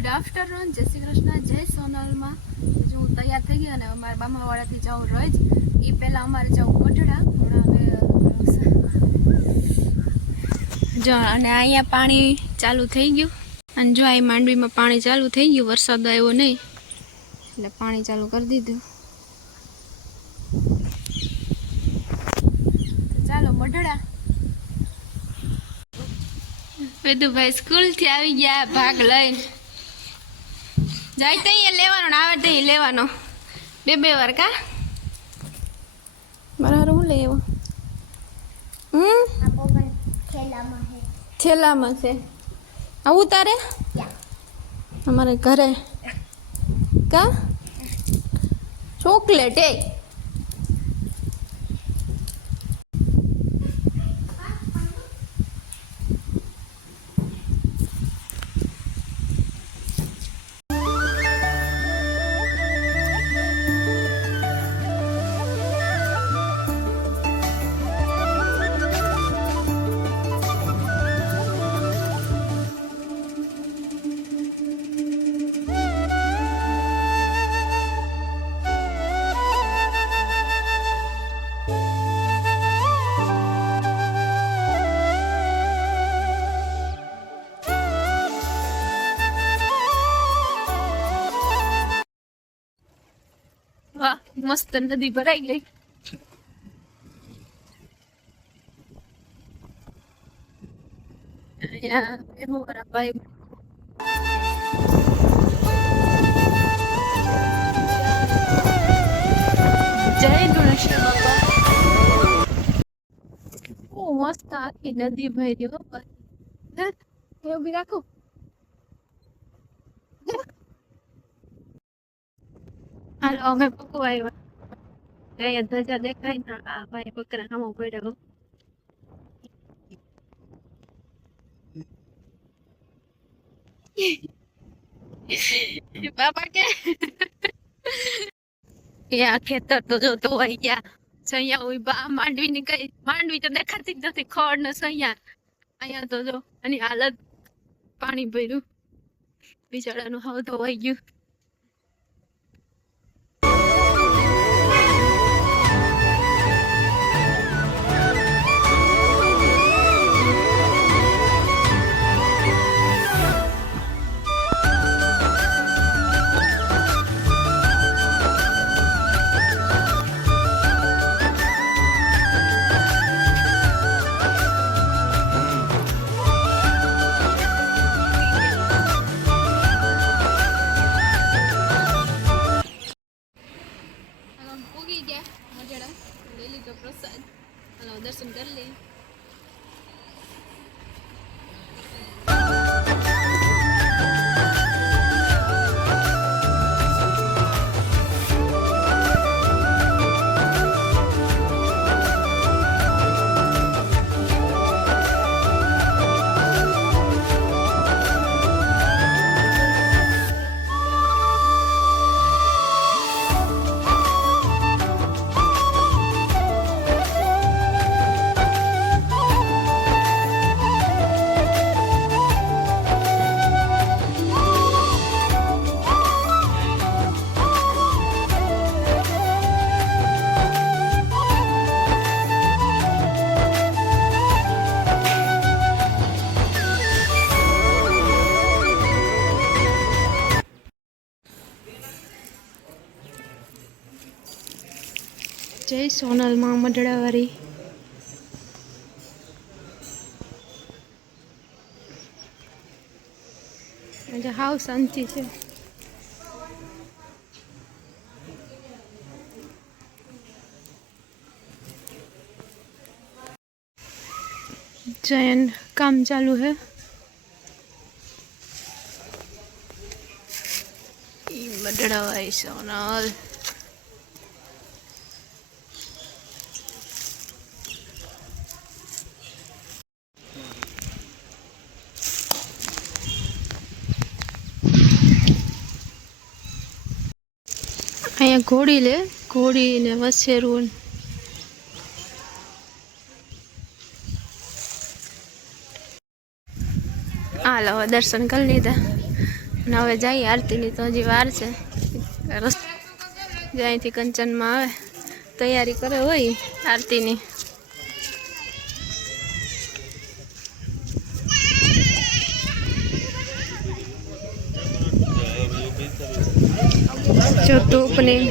Good afternoon, જય શ્રી કૃષ્ણ, જય સોનલમાં. જો હું તૈયાર થઈ ગઈ અને અમારા બામાવાડાથી જવું રોજ. એ પહેલાં અમારે જવું ગઢડા. જો અને અહીંયા પાણી ચાલુ થઈ ગયું. અને જો આ માંડવીમાં પાણી ચાલુ થઈ ગયું. વરસાદ આવ્યો નહીં એટલે પાણી ચાલુ કરી દીધું. ચાલો ગઢડા. વેદુભાઈ સ્કૂલથી આવી ગયા ભાગ લઈને. જાય તો અહીંયા લેવાનો ને આવે તો અહીં લેવાનો. બે વાર કા બરાબર. હું લઈ આવ્યો થેલામાં છે. આવું તારે અમારે ઘરે કા ચોકલેટ એ વાહ મસ્ત નદી ભરાઈ ગઈ. ભાઈ જય ગણેશ્વર બાપા. ઓ મસ્ત આખી નદી ભરી એવું બી રાખો. હાલો અમે પકવા આવ્યા. અહીંયા ધજા દેખાય ને આ ભાઈ બકરા સામો પડ્યો. બાપા કે એ આ ખેતર તો જો તો આવી ગયા. સૈયા ઉભા માંડવી ની કઈ માંડવી તો દેખાતી જ નથી. ખડ ને સૈયા અહીંયા તો જો એની હાલત પાણી ભર્યું. બિચારાનું હાવ તો વહી ગયું. પ્રસાદ દર્શન કરી લે. જય સોનલ માં મઢડાવાળી. આજે હાવ શાંતિ છે. जैन काम चालू है. मडड़ावाई सोनल અહીંયા ઘોડી લે ઘોડી ને વસેરું. હાલો દર્શન કરી લીધા. અને હવે જઈએ આરતીની તો હજી વાર છે જ્યાંથી કંચનમાં આવે તૈયારી કરે હોય આરતીની. જો ધૂપની